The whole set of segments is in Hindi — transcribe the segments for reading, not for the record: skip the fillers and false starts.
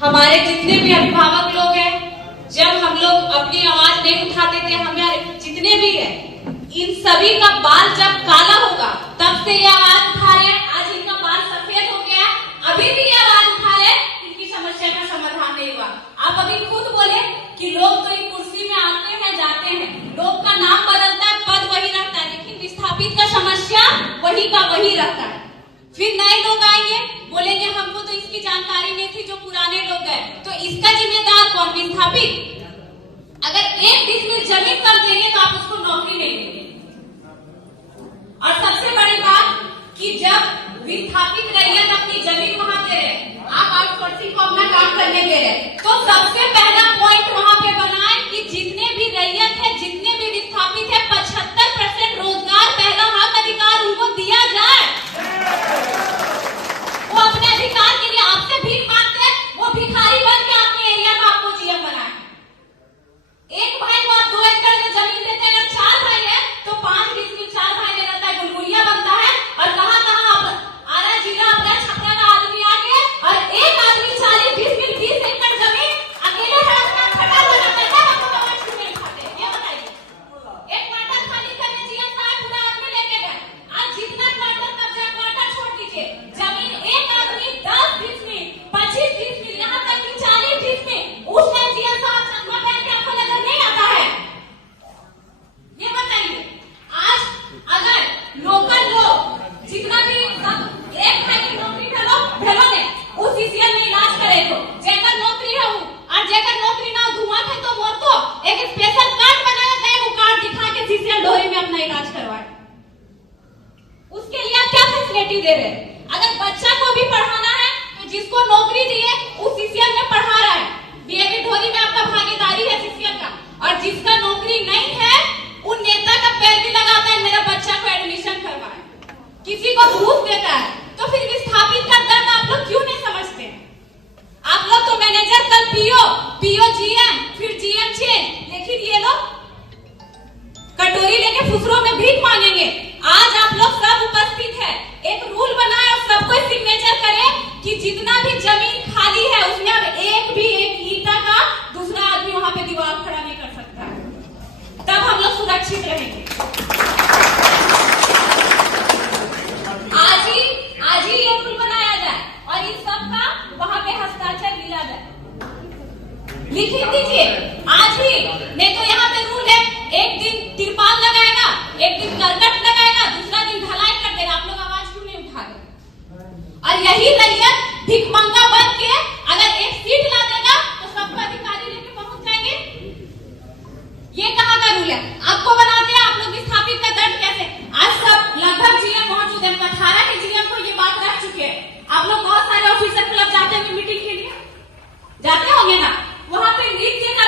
हमारे जितने भी अभिभावक लोग हैं, जब हम लोग अपनी आवाज नहीं उठाते थे, हमारे जितने भी हैं, इन सभी का बाल जब काला होगा तब से ये आवाज उठा रहे हैं। आज इनका बाल सफेद हो गया, अभी भी ये आवाज उठा रहे, इनकी समस्या का समाधान नहीं हुआ। आप अभी खुद बोले कि लोग तो एक कुर्सी में आते हैं जाते हैं, लोग का नाम बदलता है, पद वही रहता है, लेकिन विस्थापित का समस्या वही का वही रहता है। फिर नए लोग आएंगे, बोलेंगे हमको तो इसकी जानकारी नहीं थी, जो पुराने लोग गए, तो इसका जिम्मेदार कौन? विस्थापित। अगर 1 डिसमिल जमीन कर देंगे तो आप उसको नौकरी नहीं देंगे। और सबसे बड़ी बात कि जब विस्थापित रैयत अपनी जमीन वहां दे रहे, आप आउटसोर्सिंग को अपना काम करने दे रहे, तो सबसे पहला पॉइंट वहां पे बनाए कि जितने भी रैयत है, जितने भी विस्थापित है, 75% रोजगार पहला हक अधिकार उनको दिया जाए। वो अपने अधिकार के लिए आपसे भीख मांगते हैं, वो भिखारी बन के अपने एरिया में आपको जीएम बनाए। एक भाई को आप 2 एकड़ में जमीन देते हैं, अगर 4 भाई है तो 5 डिसमिल 4 भाई में रहता है, गुलगुलिया बनता है। और कहां आरा जिला अपना छपरा का आदमी आके और एक आदमी 40 डिसमिल 20 एकड़ जमीन अकेले खड़ा हो जाता है, हमको कमांड में खाते हैं। ये बताइए, एक क्वार्टर खाली करने जीएम साहब पूरा आदमी लेके गए। आज जितना क्वार्टर कब्जा, क्वार्टर छोड़ दीजिए, जमीन एक आदमी 10 डिसमिल 25 डिसमिल यहाँ तक कि 40 डिसमिल, उस टाइम जीएम साहब चंद्रमा पहन के आपको नजर नहीं आता है? ये बताइए, आज अगर लोकल लोग जितना भी सब एक भाई की नौकरी भेलो ने उस सीसीएल में इलाज करे तो जेकर नौकरी है वो, और जेकर नौकरी ना धुआं है तो मोर को एक स्पेशल कार्ड बनाया जाए, वो कार्ड दिखा के सीसीएल डोरी में अपना इलाज करवाए। उसके लिए आप क्या फैसिलिटी दे रहे हैं? अगर बच्चा को भी पढ़ाना है तो जिसको नौकरी दिए उस सीसीएल में पढ़ा रहा है, डीएवी ढोरी में आपका भागीदारी है सीसीएल का, और जिसका नौकरी नहीं है उन नेता का पैर भी लगाता है मेरा बच्चा को एडमिशन करवाए, किसी को घूस देता है। तो फिर विस्थापित का दर्द आप लोग क्यों नहीं समझते? आप लोग तो मैनेजर, कल पीओ जीएम, फिर जीएम चेंज, लेकिन ये लोग कटोरी लेके फुसरों में भीख मांगेंगे। आज आप लोग सब उपस्थित है, एक रूल बनाए और सबको सिग्नेचर करे कि जितना भी जमीन खाली है उसमें अब एक ईंटा का दूसरा आदमी वहां पे दीवार खड़ा नहीं कर सकता है, तब हम लोग सुरक्षित रहेंगे। आज ही ये रूल बनाया जाए और इस सब का वहां पे हस्ताक्षर मिला जाए, लिख दीजिए आज ही। नहीं तो यहाँ पे रूल है, एक दिन तिरपाल लगाएगा, एक दिन करकट लगाएगा, दूसरा दिन ढलाई कर देगा। आप लोग आवाज क्यों नहीं उठा रहे? और यही रैयत भिखमंगा बन के अगर एक सीट ला देगा तो सबको अधिकारी लेके पहुंच जाएंगे। ये कहाँ का रूल है? आपको बनाते हैं आप लोग विस्थापित का दर्द कैसे? आज सब लगभग जीएम पहुंच चुके हैं, 18 के जीएम को ये बात रख चुके हैं। आप लोग बहुत सारे ऑफिसर क्लब जाते हैं मीटिंग के लिए, जाते होंगे ना? वहां पे नृत्य का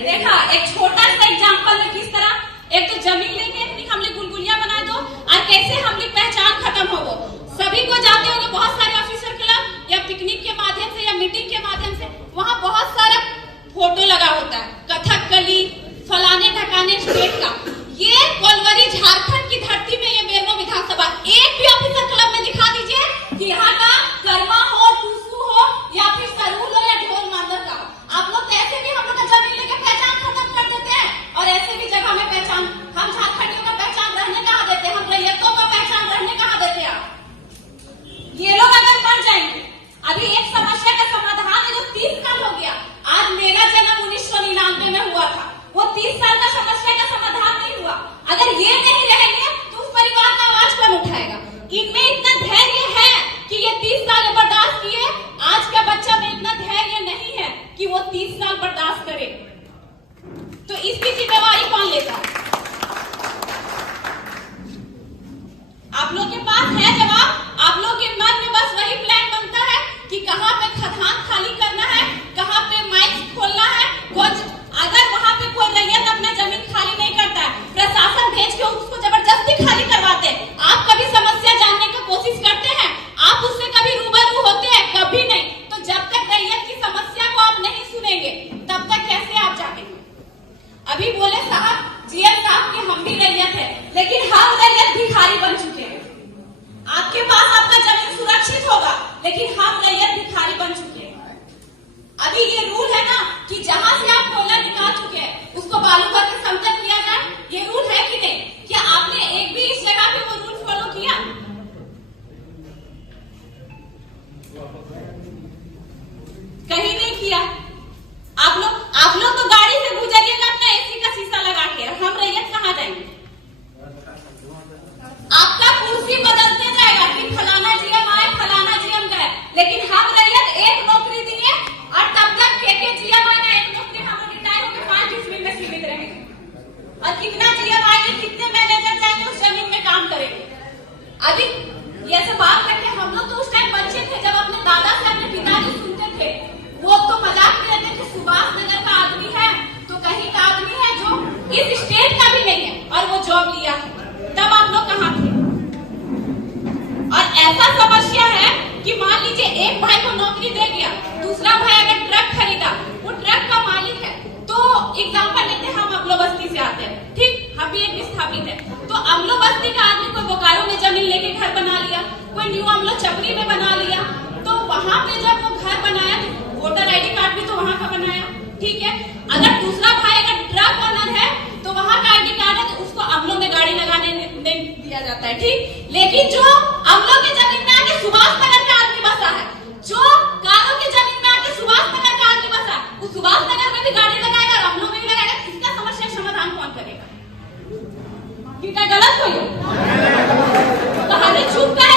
देखा, एक छोटा सा एग्जांपल है किस तरह एक तो जमीन लेके हम लोग गुलगुलिया बना दो और कैसे हम लोग पहचान खत्म हो। वो सभी को जाते होंगे, बहुत सारे ऑफिसर क्लब या पिकनिक के माध्यम से या मीटिंग के माध्यम से, वहां बहुत सारा फोटो लगा होता है, कथकली फलाने ढकाने स्टेट का। ये कोलवरी झारखंड की धरती में ये बेरमो विधानसभा, एक भी ऑफिसर क्लब में दिखा दीजिए कि यहाँ का कर्मा हो, टूसू हो या फिर सरूल हो या ढोल मांदर का। आप लोग तो ऐसे भी हम लोग का जमीन लेके पहचान खत्म कर देते हैं, और ऐसे भी जगह में पहचान, हम झारखंडियों का पहचान रहने कहाँ देते हैं, हम रैयतों का पहचान रहने कहाँ देते हैं? ये लोग अगर मर जाएंगे, अभी एक समस्या का समाधान है जो 30 साल हो गया। आज मेरा जन्म 1999 में हुआ था, वो 30 साल का समस्या का समाधान नहीं हुआ। अगर ये नहीं रहेंगे तो उस परिवार का आवाज कौन उठाएगा? इनमें इतना धैर्य है कि ये 30 साल बर्दाश्त किए, आज का बच्चा में इतना धैर्य नहीं है कि वो 30 साल बर्दाश्त करे, तो इसकी जिम्मेवारी कौन लेता है? आप लोग के पास है जवाब? आप लोग के मन में बस वही प्लान बनता है कि कहाँ पे खदान खाली करना है, कहाँ पे माइक खोलना है। अगर वहां पे कोई रैयत अपना जमीन खाली नहीं करता है, प्रशासन भेज के उसको जबरदस्ती खाली करवाते हैं, आप कभी समस्या जानने की कोशिश करते हैं? आप उससे कभी रूबरू होते हैं? कभी नहीं। तो जब तक रैयत की समस्या को आप नहीं सुनेंगे तब तक कैसे आप जागेंगे? अभी बोले साहब जी कहीं नहीं किया। आप लोग तो गाड़ी से गुजरिएगा अपना एसी का शीशा लगा के, हम रैयत कहाँ जाएंगे? आपका कुर्सी बदलते जाएगा कि फलाना जीएम आए, फलाना जीएम गए, लेकिन हम रैयत एक नौकरी दिए और तब तक के जीएम आएगा एक नौकरी, हम रिटायर होकर 5 ईस्वी में सीमित रहेंगे। और कितना जीएम आएंगे, कितने मैनेजर जाएंगे उस जमीन में काम करेंगे। अभी ये सब बात करके हम लोग तो उस टाइम बच्चे थे, जब अपने दादा से अपने पिताजी सुनते थे, वो तो मजाक में रहते थे सुभाष नगर का आदमी है तो कहीं का आदमी है जो इस स्टेट का भी नहीं है और वो जॉब लिया। तब आप लोग कहाँ थे? और ऐसा समस्या है कि मान लीजिए एक भाई को नौकरी दे दिया, दूसरा भाई अगर ट्रक खरीदा, वो ट्रक का मालिक है, तो एग्जाम्पल लेते हैं, हम अमलो बस्ती से आते हैं, ठीक, हम भी एक विस्थापित है, तो अमलो बस्ती का आदमी कोई बोकारो में जमीन लेके घर बना लिया, कोई न्यू अमलो चपरी में बना लिया, तो वहां पे जब वो घर बनाया तो वोटर आईडी कार्ड भी तो वहां का बनाया, ठीक है। अगर दूसरा भाई अगर ट्रक ओनर है तो वहां का आईडी कार्ड है, तो उसको अमलो में गाड़ी लगाने नहीं दिया जाता है, ठीक। लेकिन जो अमलो की जमीन में आके सुभाष नगर का आदमी बसा है, जो कारो की जमीन में आके सुभाष नगर का आदमी बसा है, वो सुभाष नगर में भी गाड़ी लगाएगा और अमलो में भी लगाएगा, इसका समस्या समाधान कौन करेगा? कि क्या गलत हो? कहानी चुप का है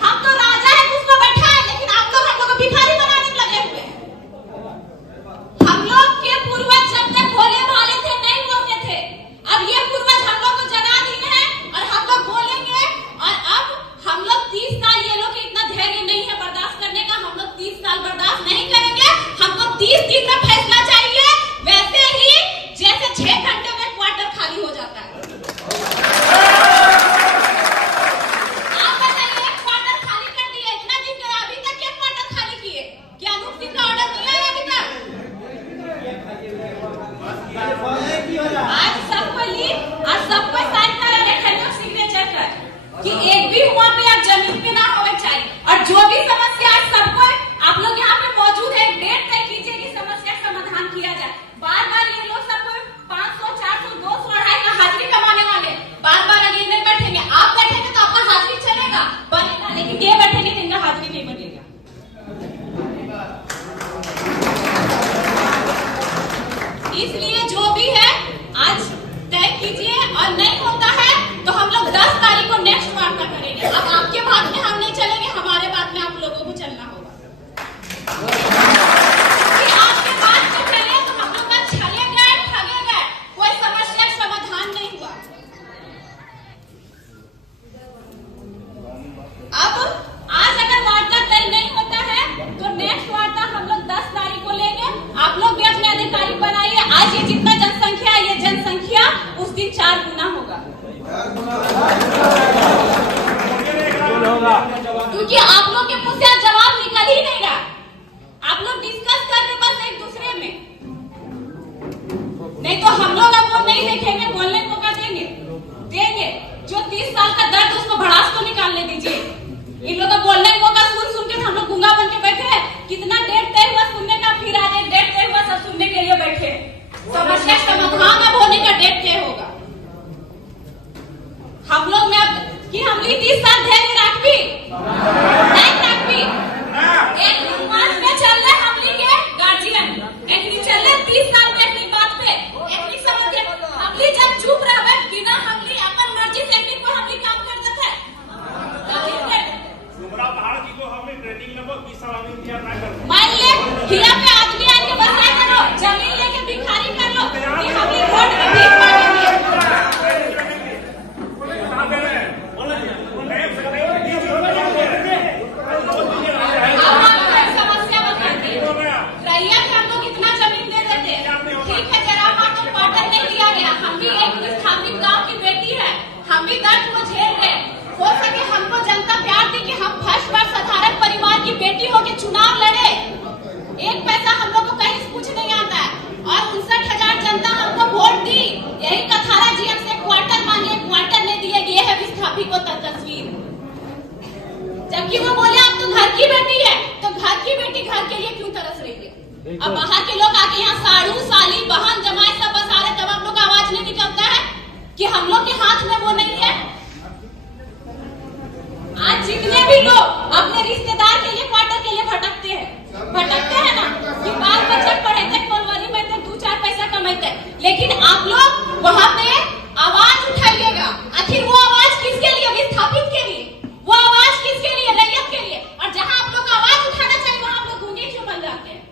हम तो राजा है उसको बैठा है, लेकिन आप लोग हम लोग को भिखारी बनाने में लगे हुए हैं। हम लोग के पूर्वज जब तक भोले भाले थे नहीं बोलते थे, अब ये पूर्वज हम लोग को जना दिए हैं और हम लोग बोलेंगे। और अब हम लोग 30 साल, ये लोग इतना धैर्य नहीं है बर्दाश्त करने का, हम लोग 30 साल बर्दाश्त नहीं करेंगे, हमको 30 दिन में फैसला चाहिए, वैसे ही जैसे 6 घंटे में क्वार्टर खाली हो जाता है। कि एक भी वहाँ पे आप जमीन पे ना होना चाहिए, और जो भी समस्या है सबको आप लोग यहाँ पे मौजूद है, डेट तय कीजिए कि समस्या समाधान किया जाए। बार बार ये लोग सबको 500, 400, 200, 250 का हाजिरी कमाने वाले बार बार अगले नहीं बैठेंगे। आप बैठेंगे तो आपका हाजिरी चलेगा बनेगा, लेकिन ये बैठेंगे तो इनका हाजिरी नहीं बनेगा। इसलिए जो भी है आज तय कीजिए, और नहीं होता है तो हम लोग 10 तारीख को नेक्स्ट वार्ता करेंगे। अब आपके बात में हम नहीं चलेंगे, हमारे बात में आप लोगों को चलना होगा। कि आपके बात में चले तो हम लोग छले गए, ठगे गए, कोई समस्या समाधान नहीं हुआ। अब आज अगर वार्ता तय नहीं होता है तो नेक्स्ट वार्ता हम लोग 10 तारीख को लेंगे। आप लोग भी अपने अधिकारी बनाइए। आज ये जितना जनसंख्या है, ये जनसंख्या उस दिन 4 गुना होगा, क्योंकि आप लोग के मुंह से जवाब निकल ही नहीं रहा। आप लोग डिस्कस कर रहे बस एक दूसरे में, नहीं तो हम लोग अब वो नहीं देखेंगे, बोलने को मौका देंगे। जो 30 साल का दर्द उसको भड़ास को निकालने दीजिए। इन लोगों को बोलने का मौका सुन के हम लोग गूंगा बन के बैठे हैं। कितना डेट तय हुआ सुनने का, फिर आज एक डेट तय हुआ सब सुनने के लिए बैठे। समस्या समाधान अब होने का डेट तय होगा। हम लोग में अब कि हम 30 साल धैर्य रखबी नहीं रखबी, एक मास में चल रहे हमली के गार्जियन, एक चल रहे 30 साल में अपनी बात पे एक समझ हमली जब चुप रहे बिना हमली अपन मर्जी से एक को हमली काम कर देते हैं। सुमरा पहाड़ जी को हमने ट्रेनिंग लगभग 20 साल में दिया ना कर। मान ले हिला पे आदमी आके बसा करो, जमीन लेके भिखारी कर लो कि हमली वोट में भीख मांगेंगे। बेटी होके चुनाव लड़े, एक पैसा हम लोग को कहीं से कुछ नहीं आता है, और 59,000 जनता हमको वोट दी। यही कथारा जीएम से क्वार्टर मांगे, क्वार्टर नहीं दिए, ये है विस्थापित को तस्वीर। जबकि वो बोले आप तो घर की बेटी है, तो घर की बेटी घर के लिए क्यों तरस रही है? अब बाहर के लोग आके यहाँ साड़ू, साली, बहन, जमाई सब बसा रहे, तब आप लोग आवाज नहीं निकलता है कि हम लोग के हाथ में वो नहीं है। सभी लोग अपने रिश्तेदार के लिए क्वार्टर के लिए भटकते हैं ना कि बाल बच्चा पढ़ेते फरवरी में तो 2-4 पैसा कमाते, लेकिन आप लोग वहाँ पे आवाज उठाइएगा। आखिर वो आवाज किसके लिए? विस्थापित के लिए। वो आवाज किसके लिए? रैयत के लिए। और जहाँ आप लोग आवाज उठाना चाहिए वहाँ आप लोग गूंगे क्यों बन जाते हैं?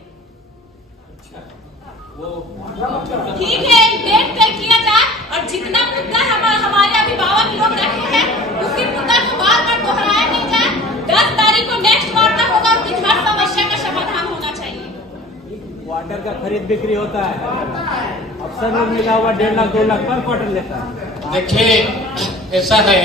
ठीक है, डेट तय किया जाए और जितना मुद्दा हमारे अभिभावक लोग रखे हैं उसी मुद्दा को बार बार दोहराया नहीं जाए। 10 तारीख को नेक्स्ट वार्ता होगा, उनकी हर समस्या का समाधान होना चाहिए। क्वार्टर का खरीद बिक्री होता है, अफसर लोग मिला हुआ 1.5 लाख 2 लाख पर क्वार्टर लेता है। देखिए ऐसा है